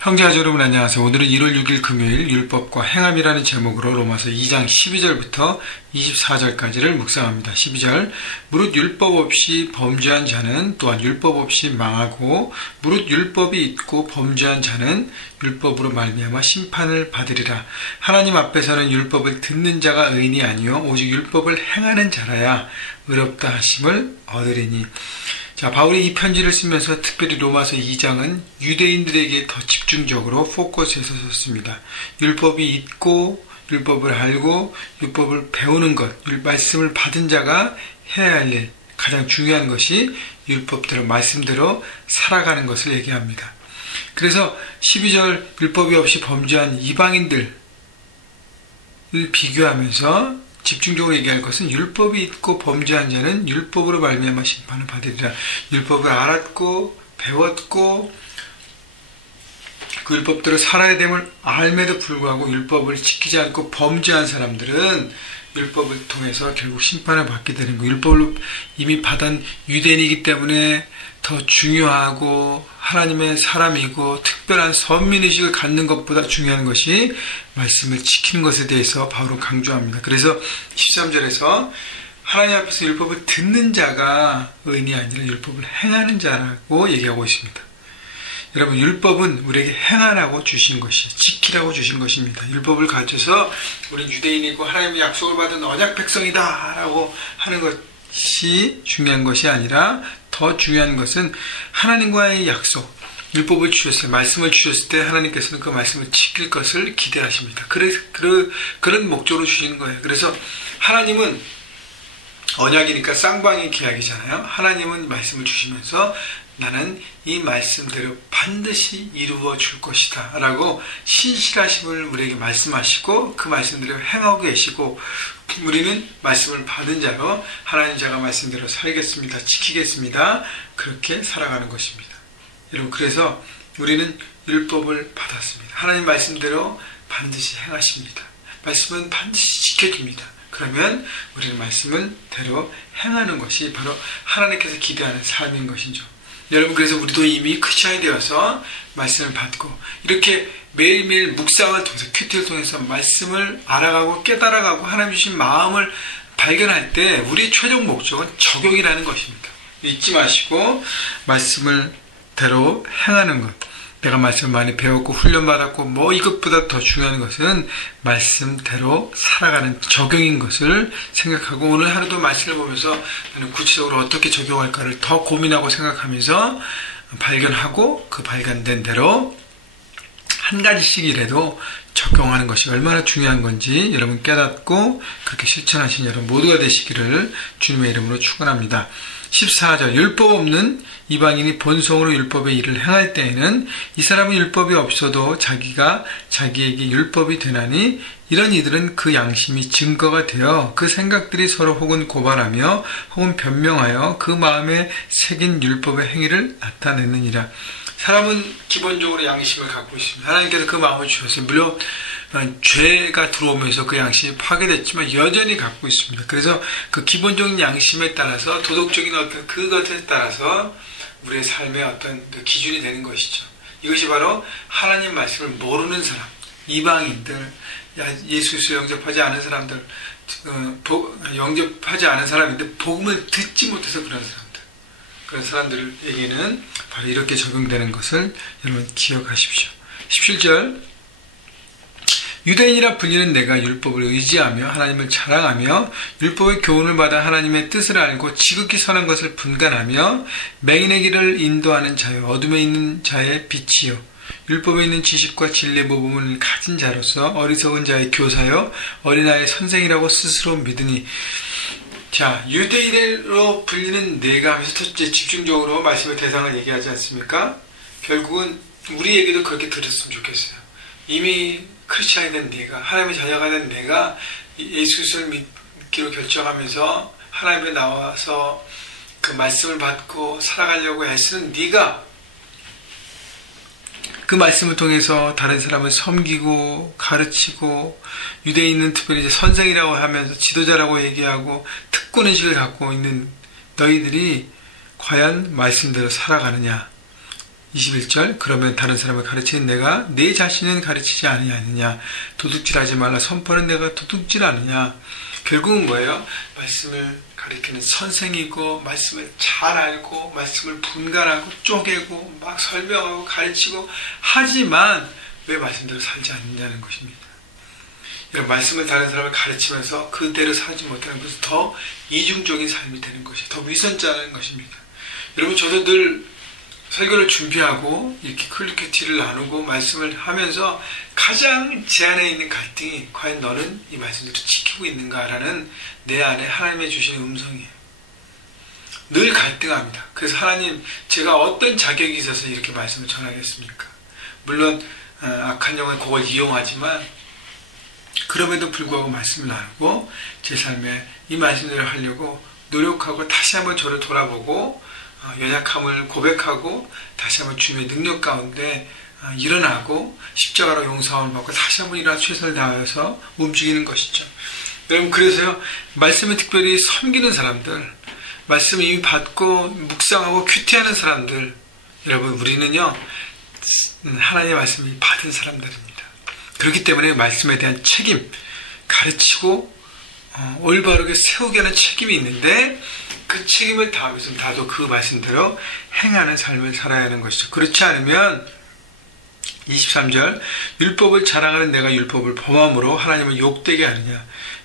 형제자매 여러분 안녕하세요. 오늘은 1월 6일 금요일 율법과 행함이라는 제목으로 로마서 2장 12절부터 24절까지를 묵상합니다. 12절 무릇 율법 없이 범죄한 자는 또한 율법 없이 망하고 무릇 율법이 있고 범죄한 자는 율법으로 말미암아 심판을 받으리라. 하나님 앞에서는 율법을 듣는 자가 의인이 아니요 오직 율법을 행하는 자라야 의롭다 하심을 얻으리니. 자, 바울이 이 편지를 쓰면서 특별히 로마서 2장은 유대인들에게 더 집중적으로 포커스해서 썼습니다. 율법이 있고 율법을 알고 율법을 배우는 것, 말씀을 받은 자가 해야 할 일, 가장 중요한 것이 율법대로 말씀대로 살아가는 것을 얘기합니다. 그래서 12절 율법이 없이 범죄한 이방인들을 비교하면서 집중적으로 얘기할 것은 율법이 있고 범죄한 자는 율법으로 말미암아 심판을 받으리라. 율법을 알았고 배웠고 그 율법대로 살아야 됨을 알매도 불구하고 율법을 지키지 않고 범죄한 사람들은 율법을 통해서 결국 심판을 받게 되는 거예요. 율법을 이미 받은 유대인이기 때문에 더 중요하고 하나님의 사람이고 특별한 선민의식을 갖는 것보다 중요한 것이 말씀을 지키는 것에 대해서 바울은 강조합니다. 그래서 13절에서 하나님 앞에서 율법을 듣는 자가 의인이 아니라 율법을 행하는 자라고 얘기하고 있습니다. 여러분, 율법은 우리에게 행하라고 주신 것이, 지키라고 주신 것입니다. 율법을 가져서 우리 유대인이고 하나님의 약속을 받은 언약 백성이다 라고 하는 것이 중요한 것이 아니라 더 중요한 것은 하나님과의 약속, 율법을 주셨을 때, 말씀을 주셨을 때 하나님께서는 그 말씀을 지킬 것을 기대하십니다. 그런 목적으로 주시는 거예요. 그래서 하나님은 언약이니까 쌍방의 계약이잖아요. 하나님은 말씀을 주시면서 나는 이 말씀대로 반드시 이루어 줄 것이다 라고 신실하심을 우리에게 말씀하시고 그 말씀대로 행하고 계시고, 우리는 말씀을 받은 자로 하나님 자가 말씀대로 살겠습니다, 지키겠습니다, 그렇게 살아가는 것입니다. 여러분, 그래서 우리는 율법을 받았습니다. 하나님 말씀대로 반드시 행하십니다. 말씀은 반드시 지켜줍니다. 그러면 우리는 말씀대로 행하는 것이 바로 하나님께서 기대하는 삶인 것이죠. 여러분, 그래서 우리도 이미 크리스천이 되어서 말씀을 받고 이렇게 매일매일 묵상을 통해서 큐티를 통해서 말씀을 알아가고 깨달아가고 하나님 주신 마음을 발견할 때 우리의 최종 목적은 적용이라는 것입니다. 잊지 마시고 말씀을 대로 행하는 것. 내가 말씀을 많이 배웠고 훈련받았고 이것보다 더 중요한 것은 말씀대로 살아가는 적용인 것을 생각하고, 오늘 하루도 말씀을 보면서 나는 구체적으로 어떻게 적용할까를 더 고민하고 생각하면서 발견하고 그 발견된 대로 한 가지씩이라도 적용하는 것이 얼마나 중요한 건지 여러분 깨닫고 그렇게 실천하신 여러분 모두가 되시기를 주님의 이름으로 축원합니다. 14절 율법 없는 이방인이 본성으로 율법의 일을 행할 때에는 이 사람은 율법이 없어도 자기가 자기에게 율법이 되나니 이런 이들은 그 양심이 증거가 되어 그 생각들이 서로 혹은 고발하며 혹은 변명하여 그 마음에 새긴 율법의 행위를 나타내느니라. 사람은 기본적으로 양심을 갖고 있습니다. 하나님께서 그 마음을 주셨어요. 물론 죄가 들어오면서 그 양심이 파괴됐지만 여전히 갖고 있습니다. 그래서 그 기본적인 양심에 따라서 도덕적인 어떤 그것에 따라서 우리의 삶의 어떤 그 기준이 되는 것이죠. 이것이 바로 하나님 말씀을 모르는 사람, 이방인들, 예수 그리스도 영접하지 않은 사람들, 영접하지 않은 사람인데 복음을 듣지 못해서 그런 사람들, 그런 사람들에게는 바로 이렇게 적용되는 것을 여러분 기억하십시오. 17절 유대인이라 불리는 내가 율법을 의지하며 하나님을 자랑하며 율법의 교훈을 받아 하나님의 뜻을 알고 지극히 선한 것을 분간하며 맹인의 길을 인도하는 자요 어둠에 있는 자의 빛이요 율법에 있는 지식과 진리의 모범을 가진 자로서 어리석은 자의 교사요 어린아이의 선생이라고 스스로 믿으니. 자, 유대인으로 불리는 내가 하면서 첫째 집중적으로 말씀의 대상을 얘기하지 않습니까? 결국은 우리에게도 그렇게 들었으면 좋겠어요. 이미 크리스찬이 된 내가, 하나님의 자녀가 된 내가 예수 그리스도를 믿기로 결정하면서 하나님에 나와서 그 말씀을 받고 살아가려고 애쓰는 네가 그 말씀을 통해서 다른 사람을 섬기고 가르치고 유대인은 특별히 이제 선생이라고 하면서 지도자라고 얘기하고 특권의식을 갖고 있는 너희들이 과연 말씀대로 살아가느냐? 21절 그러면 다른 사람을 가르치는 내가 내 자신은 가르치지 아니하느냐. 도둑질하지 말라 선포는 내가 도둑질하느냐. 결국은 뭐예요? 말씀을 가르치는 선생이고 말씀을 잘 알고 말씀을 분간하고 쪼개고 막 설명하고 가르치고 하지만 왜 말씀대로 살지 않느냐는 것입니다. 이런 말씀을 다른 사람을 가르치면서 그대로 살지 못하는 것은 더 이중적인 삶이 되는 것이 더 위선자라는 것입니다. 여러분 저도 늘 설교를 준비하고 이렇게 퀄리티를 나누고 말씀을 하면서 가장 제 안에 있는 갈등이 과연 너는 이 말씀대로 지키고 있는가라는 내 안에 하나님의 주시는 음성이에요. 늘 갈등합니다. 그래서 하나님 제가 어떤 자격이 있어서 이렇게 말씀을 전하겠습니까? 물론 악한 영은 그걸 이용하지만 그럼에도 불구하고 말씀을 나누고 제 삶에 이 말씀대로 하려고 노력하고 다시 한번 저를 돌아보고 연약함을 고백하고 다시 한번 주님의 능력 가운데 일어나고 십자가로 용서함을 받고 다시 한번 일어나 최선을 다하여서 움직이는 것이죠. 여러분 그래서요 말씀을 특별히 섬기는 사람들 말씀을 이미 받고 묵상하고 큐티하는 사람들 여러분 우리는요 하나님의 말씀을 받은 사람들입니다. 그렇기 때문에 말씀에 대한 책임 가르치고 올바르게 세우게 하는 책임이 있는데 그 책임을 다하면서 나도 그 말씀대로 행하는 삶을 살아야 하는 것이죠. 그렇지 않으면 23절 율법을 자랑하는 내가 율법을 범함으로 하나님을 욕되게 하느냐.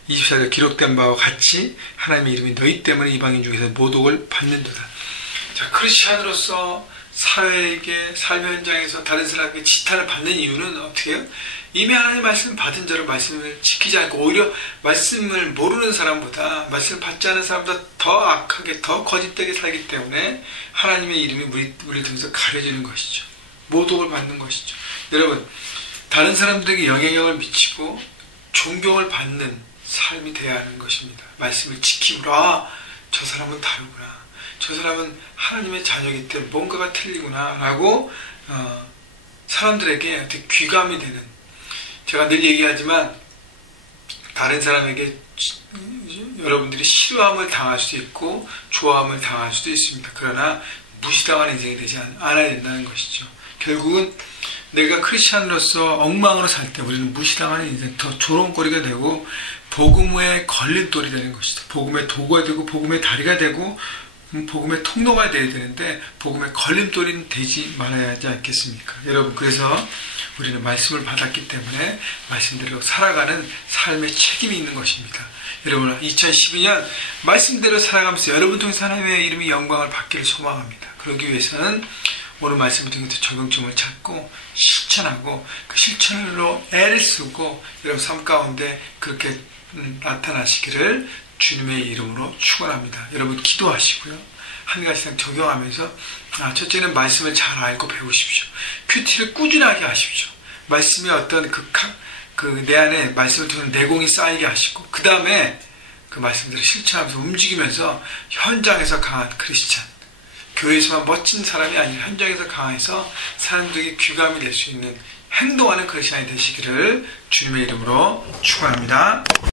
24절 기록된 바와 같이 하나님의 이름이 너희 때문에 이방인 중에서 모독을 받는도다. 자, 크리스찬으로서 사회에게 삶의 현장에서 다른 사람에게 지탄을 받는 이유는 어떻게 해요? 이미 하나님의 말씀을 받은 자로 말씀을 지키지 않고 오히려 말씀을 모르는 사람보다 말씀을 받지 않은 사람보다 더 악하게 더 거짓되게 살기 때문에 하나님의 이름이 우리를 통해서 가려지는 것이죠. 모독을 받는 것이죠. 여러분 다른 사람들에게 영향력을 미치고 존경을 받는 삶이 되어야 하는 것입니다. 말씀을 지킴으로 저 사람은 다르구나. 저 사람은 하나님의 자녀이기 때문에 뭔가가 틀리구나 라고 사람들에게 어떻게 귀감이 되는 제가 늘 얘기하지만 다른 사람에게 여러분들이 싫어함을 당할 수도 있고 좋아함을 당할 수도 있습니다. 그러나 무시당하는 인생이 되지 않아야 된다는 것이죠. 결국은 내가 크리스찬으로서 엉망으로 살 때 우리는 무시당하는 인생 더 조롱거리가 되고 복음의 걸림돌이 되는 것이죠. 복음의 도구가 되고 복음의 다리가 되고 복음의 통로가 되어야 되는데 복음의 걸림돌이 되지 말아야 하지 않겠습니까? 여러분 그래서 우리는 말씀을 받았기 때문에 말씀대로 살아가는 삶의 책임이 있는 것입니다. 여러분 2012년 말씀대로 살아가면서 여러분 통해서 하나님의 이름이 영광을 받기를 소망합니다. 그러기 위해서는 오늘 말씀을 통해서 적용점을 찾고 실천하고 그 실천으로 애를 쓰고 여러분 삶 가운데 그렇게 나타나시기를 주님의 이름으로 축원합니다. 여러분 기도하시고요. 한 가지씩 적용하면서 첫째는 말씀을 잘 알고 배우십시오. 큐티를 꾸준하게 하십시오. 말씀의 어떤 내 안에 말씀을 통해 내공이 쌓이게 하시고 그 다음에 그 말씀들을 실천하면서 움직이면서 현장에서 강한 크리스찬 교회에서만 멋진 사람이 아니라 현장에서 강해서 사람들에게 귀감이 될 수 있는 행동하는 크리스찬이 되시기를 주님의 이름으로 축원합니다.